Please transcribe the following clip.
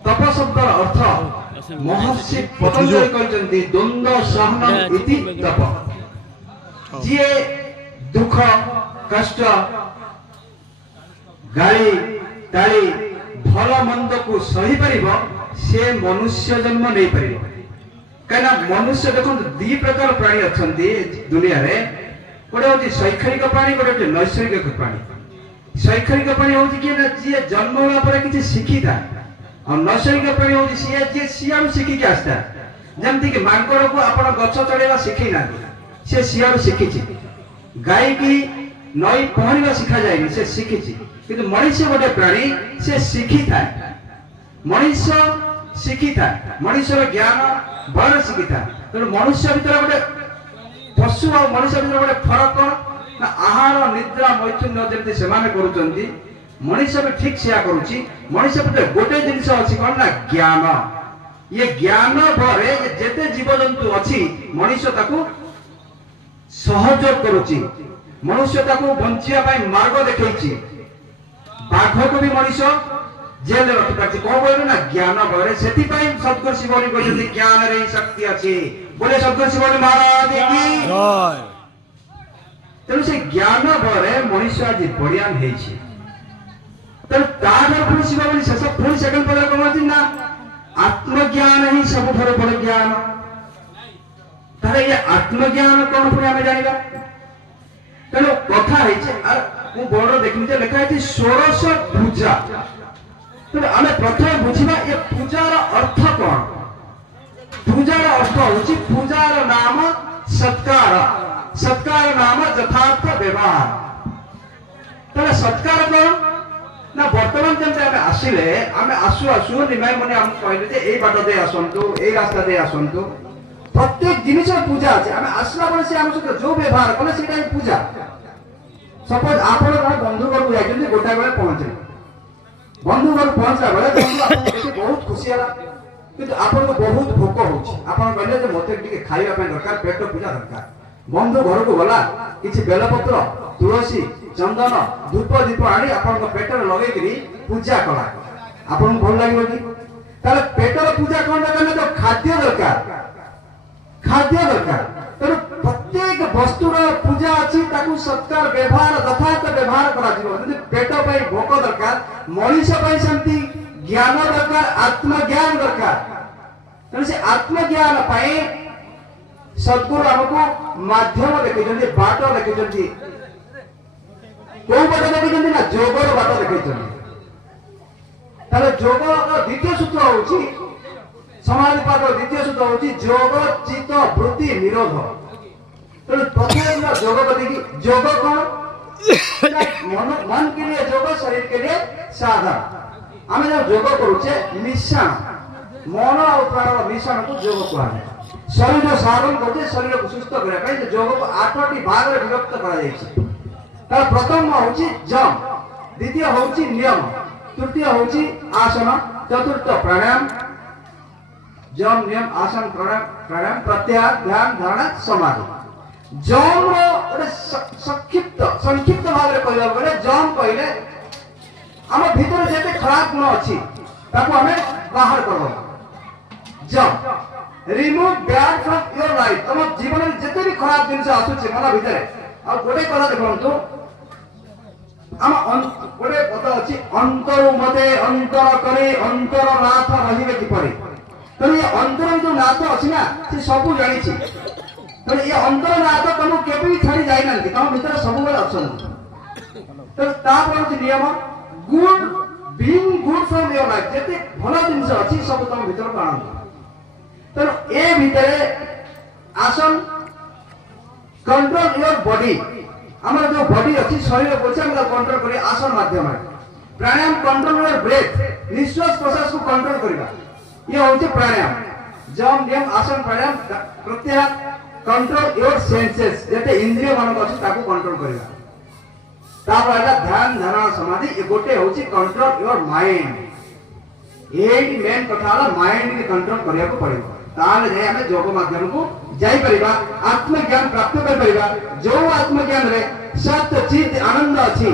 तप शब्दर अर्थ महर्षि पतंजलि कहते द्वंद्व सहनम इति तप। जे दुख कष्ट गाली ताली भल मंद को सही पारिबो से मनुष्य जन्म नहीं पारिबो। कहिना मनुष्य देखो दी प्रकार प्राणी अछंती दुनिया रे। गोटे होची शैक्षणिक प्राणी, गोटे होची नैसर्गिक प्राणी। शैक्षणिक प्राणी होची कि ना जे जन्म होला पर किछि शिखिता, और नैसर्गिक प्राणी होची से जे सियाउ शिखि के आस्ता। जेमति कि मांकड़ को आपण गछ चढ़ेवा शिखि ना, से सियाउ शिखिछि। गाय की नई पहरिबा शिखा जायनि, से शिखिछि। किंतु मनुष्य गोटे प्राणी से शिखि थाए। मनुष्य शिखि थाए, मनुष्यर ज्ञान बल शिखि थाए। तेणु मनुष्य भीतर गोटे पशु और मनुष्य भीतर गोटे फरक ना आहार निद्रा मैथुन जमती से करुचंती, मनुष्य भी ठीक से करुची। मनुष्य भीतर गोटे जिनिस अछि कोन ना ज्ञान। ये ज्ञान भरे जेते जीवजंतु अछि मनुष्य ताकू सहयोग करुची, मनुष्य ताकू बंचिया पाई मार्ग देखैछि। बाघ को भी मनुष्य जेल रखि पाछि को बोले ना ज्ञान भरे। सेति पाई सद्गुरु शिवनी कहते ज्ञान रे शक्ति अछि। बोले सद्गुरु शिवनी महाराज की जय। तेणु से ज्ञान भरे मनुष्य आज बलियान हेछि। तेणु तार पुणी शिवनी शेष पुणी सेकंड पद कहते ना आत्मज्ञान ही सब बड़ ज्ञान। तारे ये आत्मज्ञान कौन पुणी आमे जानिबा। तेणु कथा हेछि मु बड़ देखि जे लेखा है षोड़श पूजा। तो आमे प्रथम बुझिबा ये पूजार अर्थ कोन। पूजार अर्थ होछि पूजार नाम सत्कार, सत्कार नाम यथार्थ व्यवहार। तले सत्कार कोन ना वर्तमान जेंते आमे आसिले आमे आसु आसु निमाय मने हम कहले जे एई बाट दे आसंतु, एई रास्ता दे आसंतु। प्रत्येक जिनिस पूजा अछि। आमे आसला बळे से हम सहित जो व्यवहार कले सेटा ही पूजा। सपोज आपण बंधु घर को जाइछन गोटा बेले पहुंचले, बंधु घर पहुंचला बेले बंधु आपन देखि बहुत खुशी होला, किंतु आपन को बहुत भोक होछि। आपन कहले जे मते टिके खाइबा पे दरकार, पेट पूजा दरकार। बंधु घर को गला किछि बेलपत्र तुलसी चंदन धूप दीप आनी आपन को पेट रे लगै करी पूजा कला। आपन को भल लागिबो कि ताले पेट रे पूजा कोन करने तो खाद्य दरकार, खाद्य दरकार। तेणु प्रत्येक वस्तुर पूजा अच्छी ताकू सत्कार व्यवहार यथार्थ व्यवहार करा जिवो। जदि पेट पई भोक दरकार, मनुष्य पई शांति ज्ञान दरकार, आत्मज्ञान दरकार। तेणु से आत्मज्ञान पई सद्गुरु हमको माध्यम देखैछन्ति, बाट देखैछन्ति। कोन बाट देखैछन्ति ना जोगर बाट देखैछन्ति। ताले जोगर द्वितीय सूत्र होछि समाधिपाद, द्वितीय सूत्र होछि योग चित्त वृत्ति निरोध। तो प्रथम योग कथी योग कौन मन के लिए योग, शरीर के लिए साधन। आम जो योग करुचे मिश्रण मन और प्राण मिश्रण को योग कहुए। शरीर साधन करते शरीर को सुस्थ करने योग को 8टी भाग में विभक्त कर। प्रथम होछि जम, द्वितीय होछि नियम, तृतीय होछि आसन, चतुर्थ प्राणायाम, जम नियम आसन प्राणायाम प्रत्याहार ध्यान धारणा समाधि। जम रो संक्षिप्त भाव में कहला बेले जम कहले हम भीतर जेते खराब गुण अछि ताको हमें बाहर करबो। जम remove bad from your life. तुम जीवन में जेते भी खराब जिनिस आसुछि मन भीतर आ गोटे कथा देखंतु हम गोटे पद अछि अंतर मते अंतर करे अंतर नाथ रहिबे किपरि। तो ये अंतर जो नाथ अछि ना से सब जानि छी। तो ये अंतर नाथ तुम केबे भी छाड़ी जाई ना, तुम भीतर सब बेले अछन। तो तापर नियम good being good from your life. जेते भलो जिनिस अछि सब तुम भीतर काण। तो ए भीतर आसन कंट्रोल योर बॉडी। हमर जो बॉडी अछि शरीर को हम कंट्रोल करी आसन माध्यम है। प्राणायाम कंट्रोल योर ब्रेथ, निश्वास प्रश्वास को कंट्रोल करिबा। ये होचे प्राणायाम। जम नियम आसन प्राणायाम प्रत्याहार कंट्रोल योर सेंसेस, जेते इंद्रिय मन अछि ताको कंट्रोल करिबा। तापर आला ध्यान धारणा समाधि। ए गोटे होची control your mind. A main कथा होला माइंड के कंट्रोल करिया को पड़िबो। ताले जे हमें योग माध्यम को जाई परिबा, आत्मज्ञान प्राप्त कर परिबा। जो आत्मज्ञान रे सत्य चित आनंद अछि